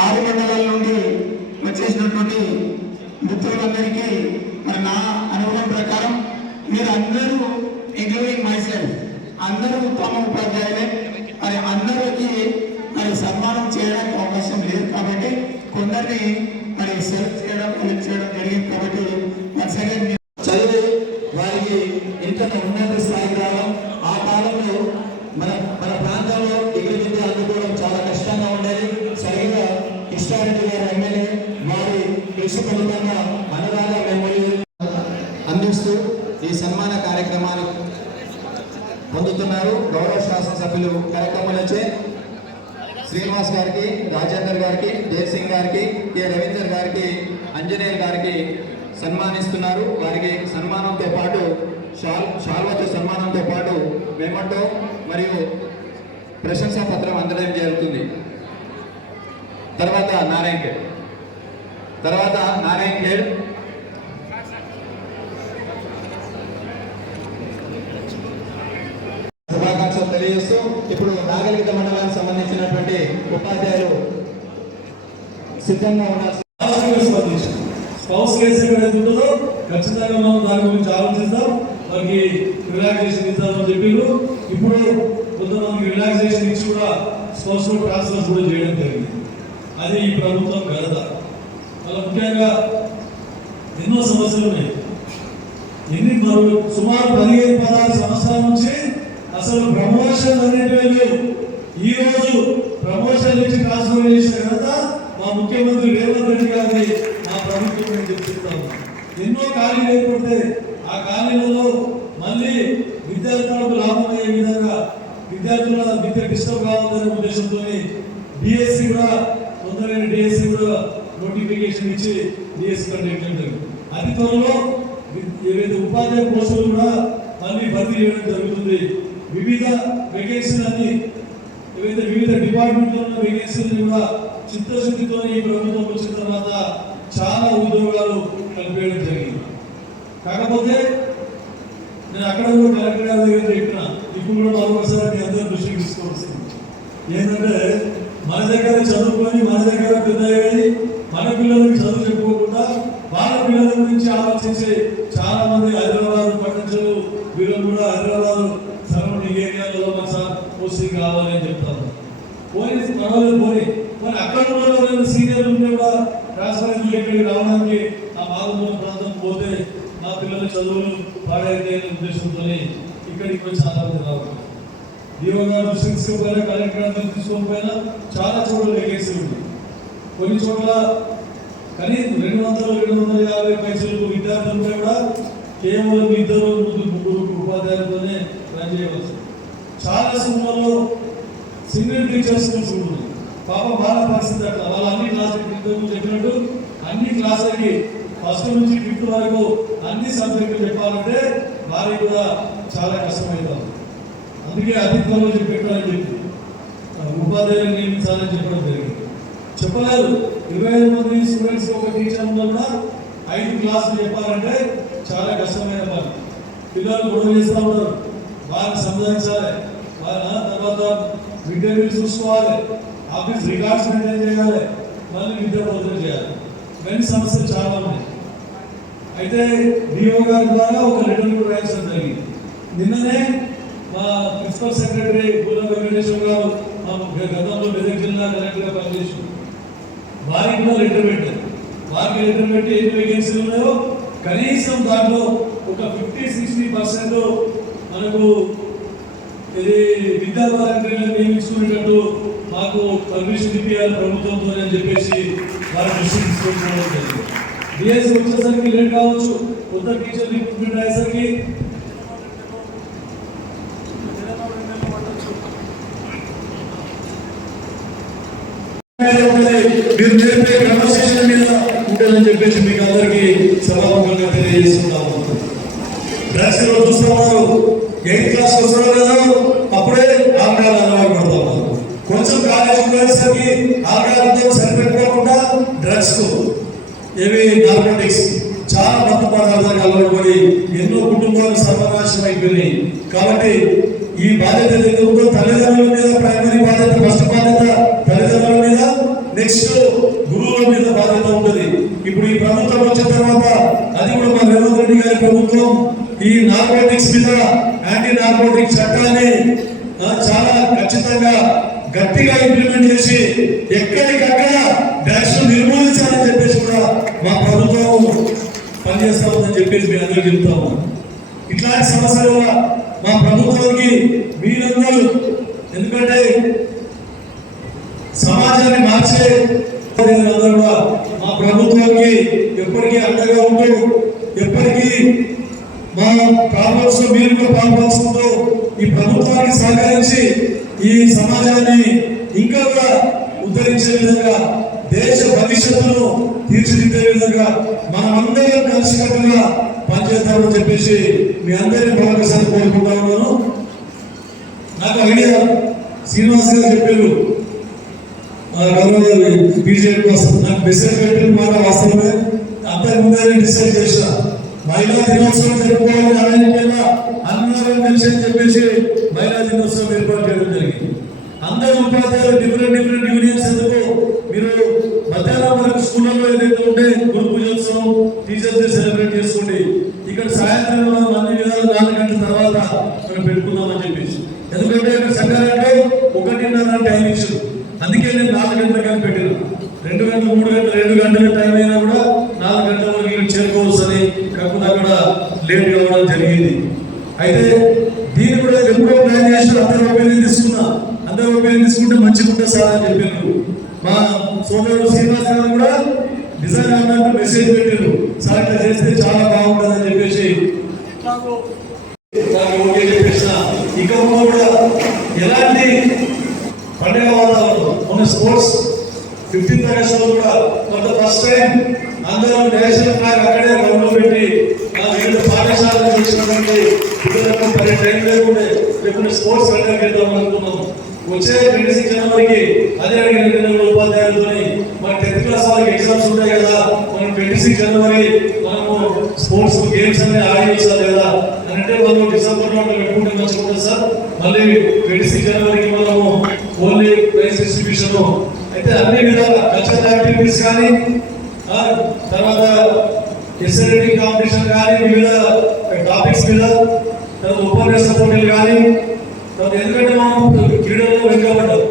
6 మండలాల నుండి వచ్చేసినటువంటి మిత్రులందరికీ మరి నా అనుభవం ప్రకారం మీరు అందరూ ఇంక్లూడింగ్ మై సెల్ఫ్ అందరూ ఉత్తమ ఉపాధ్యాయులే. మరి అందరికీ మరి సన్మానం చేయడానికి అవకాశం లేదు కాబట్టి కొందరిని మరి సెలెక్ట్ చేయడం జరిగింది. కాబట్టి చదివి వారికి ఇంటర్ ఉన్నత స్థాయికి రావడం, ఆ కాలంలో మన ప్రాంతంలో డిగ్రీ విద్య అందుకోవడం చాలా కష్టంగా ఉండేది. సరిగ్గా కృష్ణారెడ్డి గారు ఎమ్మెల్యే వారి కృషిఫలితంగా అనురాధ మెమోరియల్ అందిస్తూ ఈ సన్మాన కార్యక్రమాన్ని పొందుతున్నారు. గౌరవ శాసనసభ్యులు కార్యక్రమాలచే శ్రీనివాస్ గారికి, రాజేందర్ గారికి, దేవ్ సింగ్ గారికి, కె రవీందర్ గారికి, అంజనేయుల్ గారికి సన్మానిస్తున్నారు. వారికి సన్మానంతో పాటు శాల్వాతో సన్మానంతో పాటు మెమోటో మరియు ప్రశంసా పత్రం అందడం జరుగుతుంది. తర్వాత నారాయణ్ ఖేడ్ శుభాకాంక్షలు తెలియజేస్తూ ఇప్పుడు నాగరికత మండలానికి సంబంధించినటువంటి ఉపాధ్యాయులు సిద్ధంగా ఉన్నారు. స్పౌస్ కేసు ఉంటుందో ఖచ్చితంగా మనం దాని గురించి ఆలోచిద్దాం. మనకి రిలాక్సేషన్ ఇద్దామని చెప్పారు. ఇప్పుడు కొంతమందికి రిలాక్సేషన్ ఇచ్చి కూడా స్పౌస్ ట్రాన్స్ఫర్స్ కూడా చేయడం జరిగింది. అది ఈ ప్రభుత్వం ఘనత. అలా ముఖ్యంగా ఎన్నో సమస్యలు ఉన్నాయి. సుమారు 15-16 సంవత్సరాల నుంచి అసలు ప్రమోషన్ అనేటివే లేవు. ఈ రోజు ప్రమోషన్ నుంచి ట్రాన్స్ఫర్ చేసిన ఘనత మా ముఖ్యమంత్రి రేవంత్ రెడ్డి గారిని మా ప్రభుత్వం చెప్తున్నాము. ఎన్నో ఖాళీలు ఏర్పడితే ఆ ఖాళీలలో మళ్ళీ విద్యార్థులకు లాభం అయ్యే విధంగా విద్యార్థుల విద్య డిస్టర్బ్ కావాలనే ఉద్దేశంతో డిఎస్సి కూడా తొందరగా డిఎస్సి కూడా నోటిఫికేషన్ ఇచ్చి డిఎస్సి కండక్ట్ చేయడం. అతి త్వరలో ఏవైతే ఉపాధ్యాయ పోస్టులు కూడా మళ్ళీ భర్తీ చేయడం జరుగుతుంది. వివిధ వేకెన్సీలన్నీ ఏవైతే వివిధ డిపార్ట్మెంట్లో ఉన్న వేకెన్సీలను కూడా చిత్తశుద్ధితో ఈ ప్రభుత్వం వచ్చిన తర్వాత చాలా ఉద్యోగాలు కల్పించడం జరిగింది. కాకపోతే నేను అక్కడ కూడా కలెక్టర్ గారి దగ్గర చెప్పిన, ఇప్పుడు కూడా మరొకసారి మీ అందరూ దృష్టికి తీసుకొస్తుంది. ఏంటంటే మన దగ్గర చదువుకొని మన దగ్గర పెద్ద అయ్యి మన పిల్లలకి చదువు చెప్పుకోకుండా వాళ్ళ పిల్లల గురించి ఆలోచించే చాలా మంది హైదరాబాద్ పట్టణాలు వీళ్ళు కూడా హైదరాబాద్ సరౌండింగ్ ఏరియాలలో పోస్టింగ్ కావాలని చెప్తాను. పోయి పర్వాలేదు పోయి మరి అక్కడ ఉన్న సీనియర్లు ఉంటే కూడా ట్రాన్స్ఫర్ ఇక్కడికి రావడానికి ఆ మారుమూల ప్రాంతం పోతే నా పిల్లల చదువులు పాడైతే ఉద్దేశంతో ఇక్కడికి వచ్చి చాలా మంది రావాలి. డిఓ గారు దృష్టికి తీసుకుపోయినా, కలెక్టర్ గారు తీసుకోకపోయినా చాలా చోట్ల వేకెన్సీ ఉంది. కొన్ని చోట్ల కనీసం 200-250 పైసలు విద్యార్థులు కూడా కేవలం 2-3 ఉపాధ్యాయులతోనే రన్ చేయవచ్చు. చాలా స్కూళ్ళలో సింగిల్ టీచర్ స్కూల్స్ ఉంటుంది. పాప వాళ్ళ పరిస్థితి అట్లా. వాళ్ళు అన్ని క్లాసులకి చెప్పినట్టు అన్ని క్లాసులకి ఫస్ట్ నుంచి 5th వరకు అన్ని సబ్జెక్టులు చెప్పాలంటే వారికి కూడా చాలా కష్టమవుతాం. అందుకే అధికారులు పెట్టాలని చెప్పి ఉపాధ్యాయులు నియమించాలని చెప్పడం జరిగింది. చెప్పలేదు 25 మంది స్టూడెంట్స్ ఒక టీచర్ వల్ల 5 క్లాసులు చెప్పాలంటే చాలా కష్టమైన పని. పిల్లలు గొడవ చేస్తూ ఉంటారు, వారిని సంబంధించాలి. తర్వాత మిడ్ డే మీల్ చూసుకోవాలి, ఆఫీస్ రికార్డ్స్ మెయింటైన్ చేయాలి, మళ్ళీ విద్యా బోధన చేయాలి. ఇవన్నీ సమస్యలు చాలా ఉన్నాయి. అయితే డిఓ గారి ద్వారా ఒక లెటర్ కూడా రాయించడం జరిగింది. నిన్ననే మా ప్రిన్సిపల్ సెక్రటరీ పూల వెంకటేశ్వర గారు మా గతంలో మెదక్ జిల్లా కలెక్టర్గా పనిచేసి వారికి కూడా లెటర్ పెట్టారు. వారికి లెటర్ పెట్టి ఎన్ని వేకెన్సీలు ఉన్నాయో కనీసం దాంట్లో ఒక 50-60% మనకు ఇది విద్యా వాలంటీర్లను నియమించుకునేటట్టు మాకు పర్మిషన్ ఇప్పించాలి ప్రభుత్వంతో అని చెప్పేసి వారి దృష్టికి తీసుకోవడం జరిగింది. డిఎస్సి వచ్చేసరికి లేట్ కావచ్చు, కొత్త టీచర్ రిక్రూట్మెంట్ అయ్యేసరికి మీరు నేర్పే క్రమశిక్షణ మీద ఉండాలని చెప్పేసి మీకు అందరికీ సభాముఖంగా తెలియజేస్తున్నాము. డ్రగ్స్ లో చూస్తున్నారు, 8th క్లాస్ వస్తున్నాడు కదా అప్పుడే ఆల్కహాల్ అలవాటు పడుతూ ఉన్నారు. కొంచెం కాలేజీకి వెళ్ళేసరికి ఆల్కహాల్తో సరిపెట్టుకోకుండా డ్రగ్స్ ఏవి నార్కోటిక్స్ చాలా మత్తు పదార్థాలకు అలవాటు పడి ఎన్నో కుటుంబాలు సర్వనాశనం అయిపోయినాయి. కాబట్టి ఈ బాధ్యత తల్లిదండ్రుల మీద ప్రైమరీ బాధ్యత, ఫస్ట్ బాధ్యత తల్లిదండ్రుల మీద, నెక్స్ట్ నెక్స్ట్ గురువుల మీద బాధ్యత ఉంటుంది. ఇప్పుడు ఈ ప్రభుత్వం వచ్చిన తర్వాత అది కూడా మా రేవంత్ రెడ్డి గారి ప్రభుత్వం ఈ నార్కోటిక్స్ మీద యాంటీ నార్కోటిక్ చట్టాన్ని చాలా ఖచ్చితంగా గట్టిగా ఇంప్లిమెంట్ చేసి ఎక్కడికక్కడ డ్రగ్స్ నిర్మూలించాలని చెప్పేసి కూడా మా ప్రభుత్వం పనిచేస్తా ఉందని చెప్పేసి మీ అందరూ చెప్తాము. ఇట్లాంటి సమస్యల వల్ల మా ప్రభుత్వానికి మీరందరూ, ఎందుకంటే సమాజాన్ని మార్చే అందరూ కూడా మా ప్రభుత్వానికి ఎప్పటికీ అండగా ఉంటూ ఎప్పటికీ మా ప్రాబ్లమ్స్ మీరు కూడా పాల్పంచుకుంటూ ఈ ప్రభుత్వానికి సహకరించి ఈ సమాజాన్ని ఇంకా కూడా ఉద్ధరించే విధంగా దేశ భవిష్యత్తును తీర్చిదిద్దే విధంగా మనమందరం కలిసికట్టుగా పనిచేద్దామని చెప్పేసి మీ అందరినీ మరొకసారి కోరుకుంటా ఉన్నాను. నాకు ఐడియా శ్రీనివాస్ గారు చెప్పారు బీజేపీ కోసం నాకు మెసేజ్ పెట్టిన మాట వాస్తవమే. అంతకుముందే డిసైడ్ చేసిన మహిళా దినోత్సవం జరుపుకోవాలని అమెరికా అందరం కలిసి అని చెప్పేసి మహిళా దినోత్సవం ఏర్పాటు చేయడం జరిగింది. అందరూ ఉపాధ్యాయులు డిఫరెంట్ యూనియన్స్ ఎందుకు మీరు మధ్యాహ్నం వరకు స్కూళ్ళలో ఏదైతే ఉంటే గురు పూజోత్సవం టీచర్స్ డే సెలబ్రేట్ చేసుకోండి. ఇక్కడ సాయంత్రం మనం అన్ని విధాలు 4 గంటల తర్వాత మనం పెట్టుకుందామని చెప్పేసి, ఎందుకంటే సంగారెడ్డిలో 1:30 టైం ఇచ్చారు. అందుకే నేను 4 గంటల కానీ పెట్టాను. 2 గంటలు 3 గంటలు 2 గంటల టైం అయినా కూడా 4 గంటల వరకు ఇక్కడ చేరుకోవచ్చు అని కాకుండా కూడా లేట్ కావడం జరిగింది. అయితే దీన్ని కూడా ఎప్పుడో ప్లాన్ చేసి అందరూ ఒపీనియన్ తీసుకున్నా. అందరూ ఒపీనియన్ తీసుకుంటే మంచిగా ఉంటుంది సార్ అని చెప్పారు. మా సోదరుడు శ్రీనివాస్ గారు కూడా నిజంగా అన్నట్టు మెసేజ్ పెట్టారు, సార్ ఇట్లా చేస్తే చాలా బాగుంటుంది అని చెప్పేసి నాకు ఓకే చెప్పేసిన. ఇక కూడా ఎలాంటి పండుగ వాతావరణం మన స్పోర్ట్స్ 15th ఆగస్ట్ కూడా కొంత ఫస్ట్ టైం అందరం నేషనల్ ఫ్లాగ్ అక్కడే రౌండ్ పెట్టి వివిధ పాఠశాలలో చేసినటువంటి పిల్లలకు పడే టైం లేకుండే లేకుంటే స్పోర్ట్స్ కండక్ట్ చేద్దాం అనుకున్నాము. వచ్చే 26 జనవరికి అదే అడిగిన ఉపాధ్యాయులతో మన 10th క్లాస్ వాళ్ళకి ఎగ్జామ్స్ ఉంటాయి కదా, మనం 26 జనవరి మనము స్పోర్ట్స్ గేమ్స్ అన్ని ఆడించాలి కదా అని అంటే మనం డిసెంబర్లో పెట్టుకుంటే మంచిగా ఉంటుంది సార్. మళ్ళీ 26 జనవరికి మనము ఓన్లీ ప్రైజ్ డిస్ట్రిబ్యూషన్ అయితే అన్ని విధాల కల్చరల్ యాక్టివిటీస్ కానీ తర్వాత ఎస్ఐటి కాంపిటీషన్ కానీ వివిధ టాపిక్స్ మీద తర్వాత ఉపన్యాస పోటీలు కానీ తర్వాత ఎందుకంటే మనం క్రీడల్లో వెనుకబడ్డాం.